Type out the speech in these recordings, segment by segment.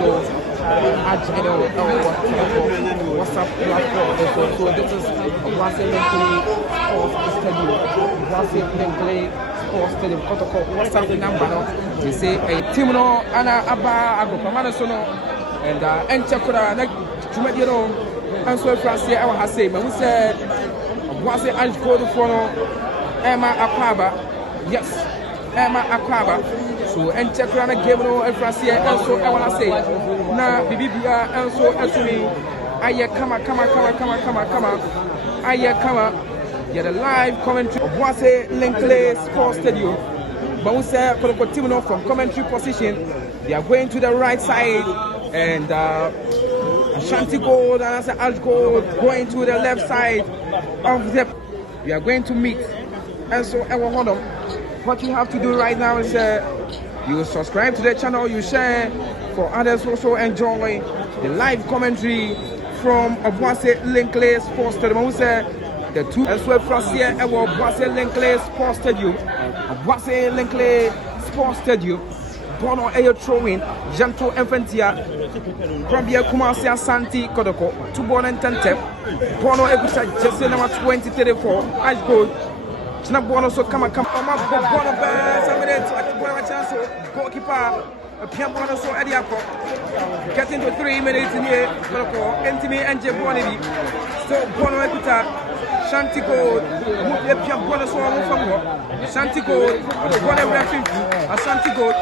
also WhatsApp platform. So this is Obuasi Linkley Sports Stadium. Obuasi Linkley Sports Stadium. Kotoko WhatsApp number no. They say a team no ana aba agopamano so no and enchekura na tumedi no anso France I wa say but we say Obuasi Ashgold for no Emma Akwaba. Yes, Emma Akwaba. So enchekura na game no France also I wanna say na bibibia also asumi aye kama aye kama yeah the live commentary of Obuasi Linkley Sports Stadium. But we say Kotoko team now from commentary position, they are going to the right side and Ashgold and I say Ashgold going to the left side of the. We are going to meet, and so hold on. What you have to do right now is you subscribe to the channel, you share for others also enjoy the live commentary from Obuasi Linkley Sports Stadium. We say the two as well from here at Obuasi Linkley Sports Stadium. Obuasi Linkley Sports Stadium. Bono ayo throwing Janto Infantia Krabia Kumasi Asante Kotoko 2 ball and 10 tap. Bono Egusa just number 2034 Ashgold. China Bono so come Bono Bears at Bono chance goalkeeper Piambono so Ediapo. Getting to 3 minutes in here Kotoko Entimi and Jeboni. So Bono Eguta Shanti Gold, Piambono so from Shanti Gold, whatever Ashanti Gold,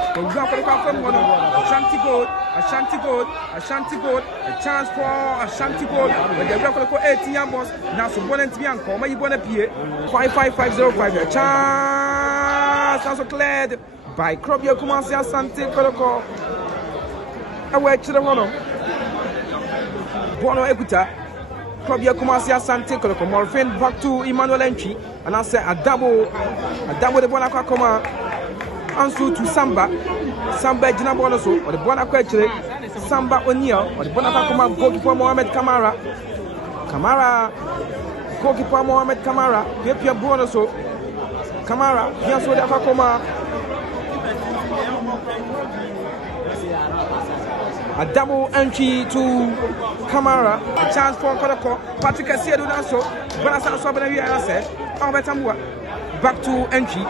Ashanti Gold, a chance for Ashanti Gold, but the record 18 years now so one and Bianco, may you want to be 55505, a chance also cleared by Krabia Kumasi Asante Kotoko. Away to the one Bono Eguta. Krabia Kumasi Asante Kotoko Morfin back to Emmanuel Entry and I say a double the Bonaka Koma answer to Samba Jina Bonoso or the Bonaka Samba O'Neill or the Bonaka Koma goalkeeper Mohamed Kamara goalkeeper Mohamed Kamara Pia Bonoso Kamara Piaso de Akoma a double entry to Kamara, a chance for Kotoko. Patrick Essiedu Naso, Bonasa Sobenavi said, Albert Amua, back to entry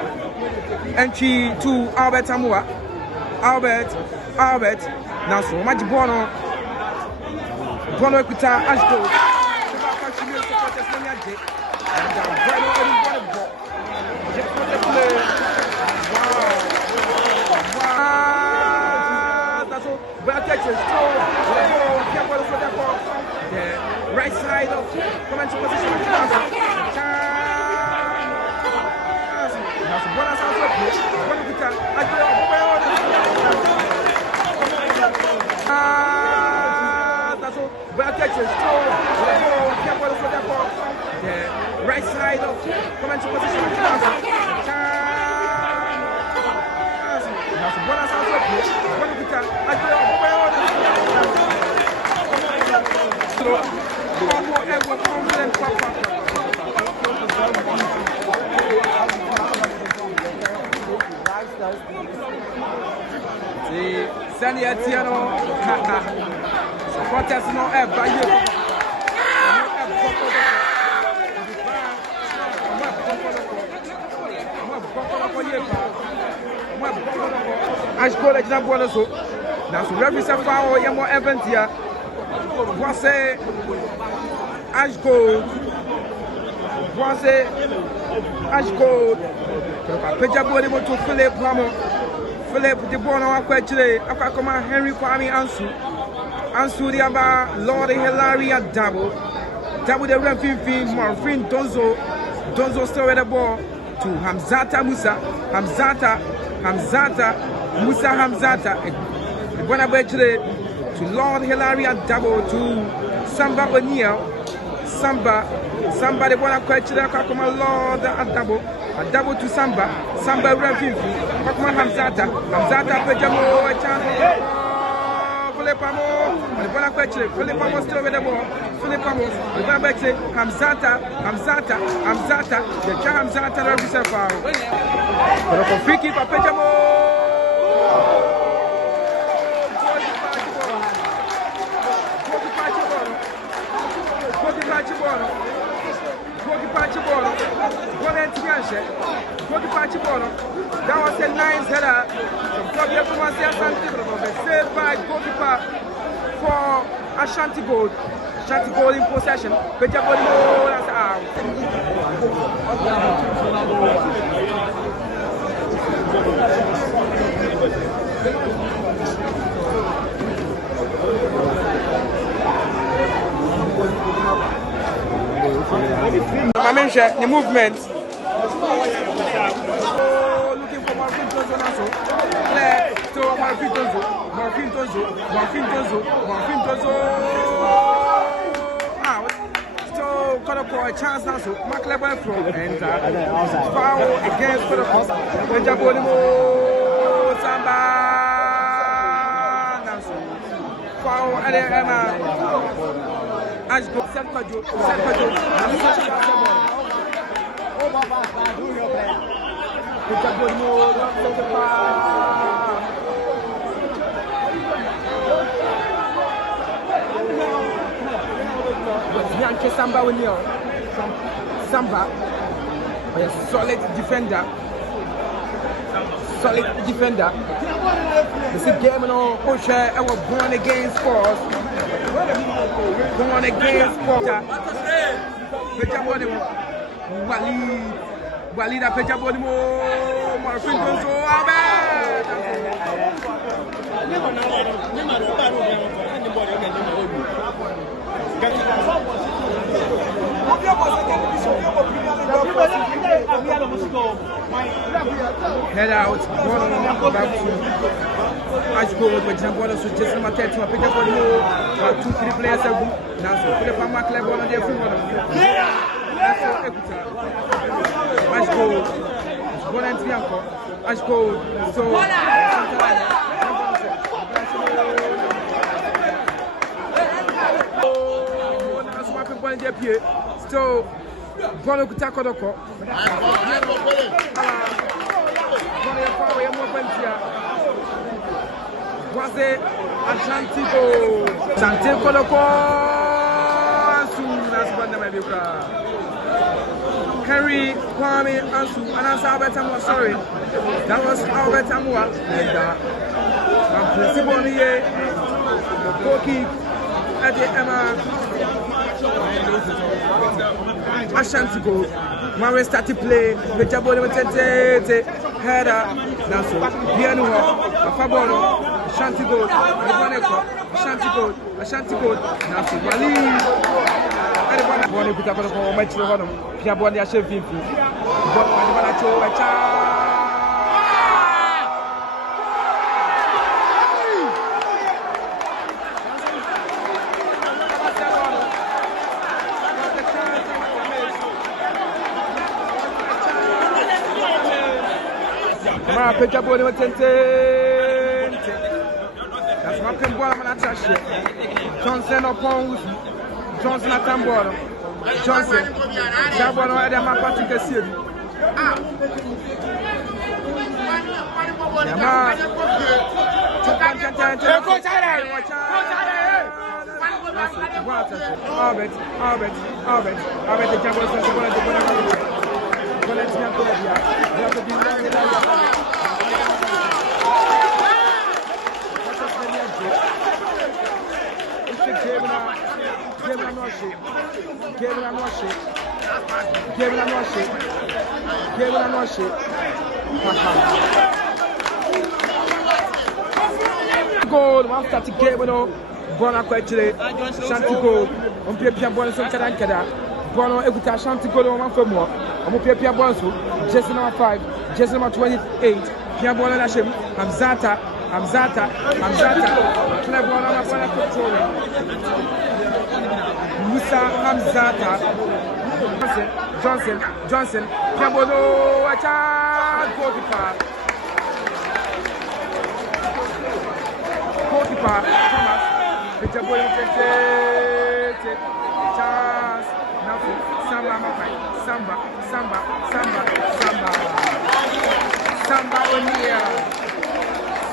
to Albert Amua, Albert, Naso, Maji Bono Equita, Ashgold, the right side of commentary position. The right side of commentary position. Send your Tiano. Supporters no ever you. Ashgold is not one so. Now, so represent for your more event here. What's a Ashgold? What's a Ashgold? Pejabodi to Philip Ramo. Philip the Bono Aquache, Aquacoma Henry Kwame Ansu the Aba, Lord Hilaria double the Ramfin Morfin Donzo still at the ball to Hamzata Hamzata, the Bonabetre to Lord Hilaria double to Samba O'Neill, Samba the Bonaquache, Aquacoma Lord a double to Samba Ramfin, Aquacoma Hamzata Pejamo, a chance. Philipamo, the Bonaquache, Philipamo still with the ball. Philipamo, the Bonabetre, Hamzata, the Hamzata represent foul. But a free kick for Pejamo. Mameche. Goalkeeper Chibono. That was a nice header from Fabio Kumasi Asante. Saved by goalkeeper for Ashanti Gold. Ashanti Gold in possession. Peja Bodimo, that's out. Mameche, the movement. Looking for Marvin Tonzo now. Left to Marvin Tonzo. Out. So Kotoko a chance now. So McLeod from and foul against Kotoko. Benjabolimo Samba. Foul and Emma. Ashgold Selpajo. Samba with you. Samba, a solid defender. This is game no push. I was born against sports. Walid a Peja Bodimo, Marfin Gonzo, head out, back to Ashgold, but Jambola so just my text to Peja Bodimo, 2-3 players now so put up my club on the Ashgold, Ashgold, so so Bono Kotoko. Was it Atlantico? Santé Kotoko. That's what they may Henry Kwame Ansu, and that's Albert Amua, sorry. That was Albert Amua. And principal here, Koki, Adi Emma, Ashanti Gold. Mary started to play, the Jaboli header, that's all. Bianua, Fabono, Ashanti Gold, Ashanti Gold, that's all. Everyone put up a match to him. Piaboni Ashe Vimpi. But Peja Boni that's my Pembola Manatasha. Johnson upon Johnson at Tamboro. Johnson. Jabon had a map to the city. Albert, the Jabon Gold, one start to game no Bona Quetche, Shanti Gold, on Pia Bonus and Kadankada, Bono Eguta Shanti Gold on one for more, on Pia Bonsu, Jesse number 5, Jesse number 28, Pia Bona Nashim, Hamzata, Clebona Mapana Controller, Musa Hamzata, Johnson, Pia Bono, a child, goalkeeper. Thomas, Peter Boy, chance, nothing,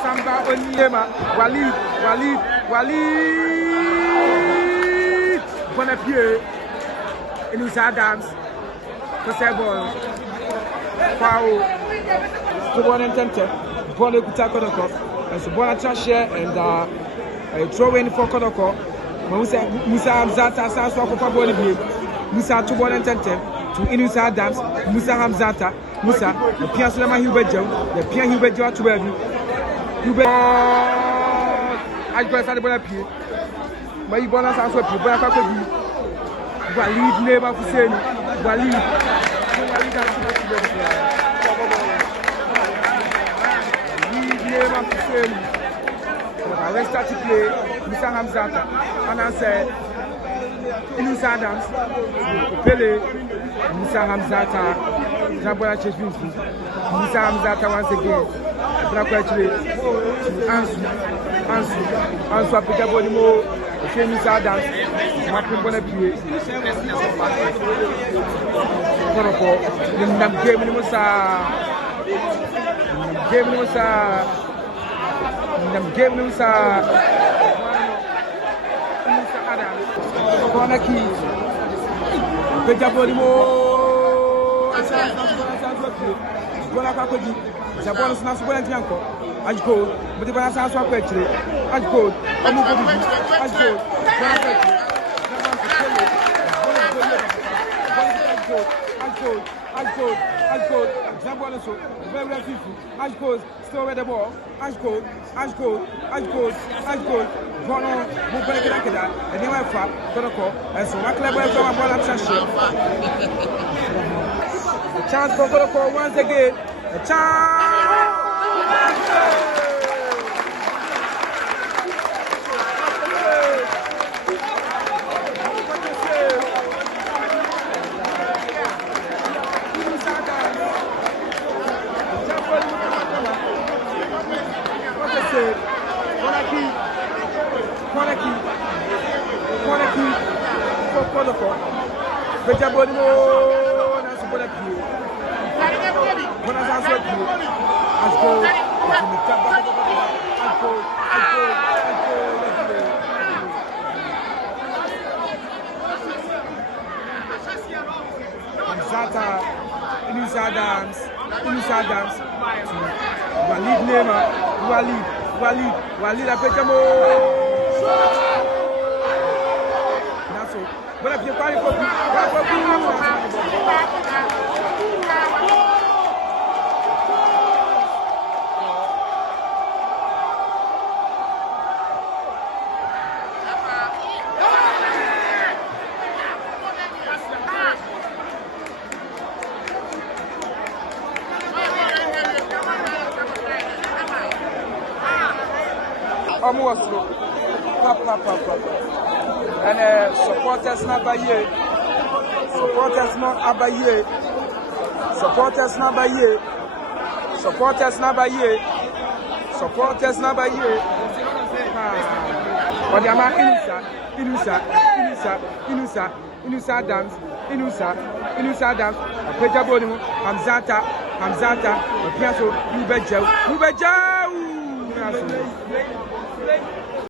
Samba Onyema, Walid, Bonapier, Inus Adams, for 7 balls. foul. To one and tente. Bonne Kotoko. And so Bonatra share and throw in for Kotoko. Musa Hamzata sounds for body. Musa to one and tente. To Inusa Adams. Musa Hamzata. Musa. The Pia Sulema Hubejo. The Pia Hubejo to where you I go inside the ball up here. But you bonus answer to Walid neighbor Hussein. Walid. I start to play Mr. Hamzata and I said Inusa Adams, Pele, Mr. Hamzata, Jabora Chesvinski, Mr. Hamzata once again. Black actually answer Picabodimo, Mr. Adams, Martin Bonaparte, Kotoko, the game Musa Adams, Bonaki, Picabodimo, Bonaparte, Japanese national Yanko, Ashgold, but the Banasa Swapetri, Ashgold, Ashgold, Ashgold, Zabonaso, very beautiful, Ashgold, still with the ball, Ashgold, Bono, Mupelekada, and then went far, Kotoko, and so what clever from a ball at a chance for Kotoko once again, a chance! Kotoko, Kotoko, Pejabodimo, Nasubonaki, Bonazaki, Ashgold, Zata, Inusa Adams, Walid Nema, Walid Apejamo. But if you're fighting for and supporters not by year. Supporters not by year. Supporters not by year. Supporters not by year. Supporters not by year. But the man Inusa Adams, Pejabodimo, Hamzata, Piasso, Ubeja.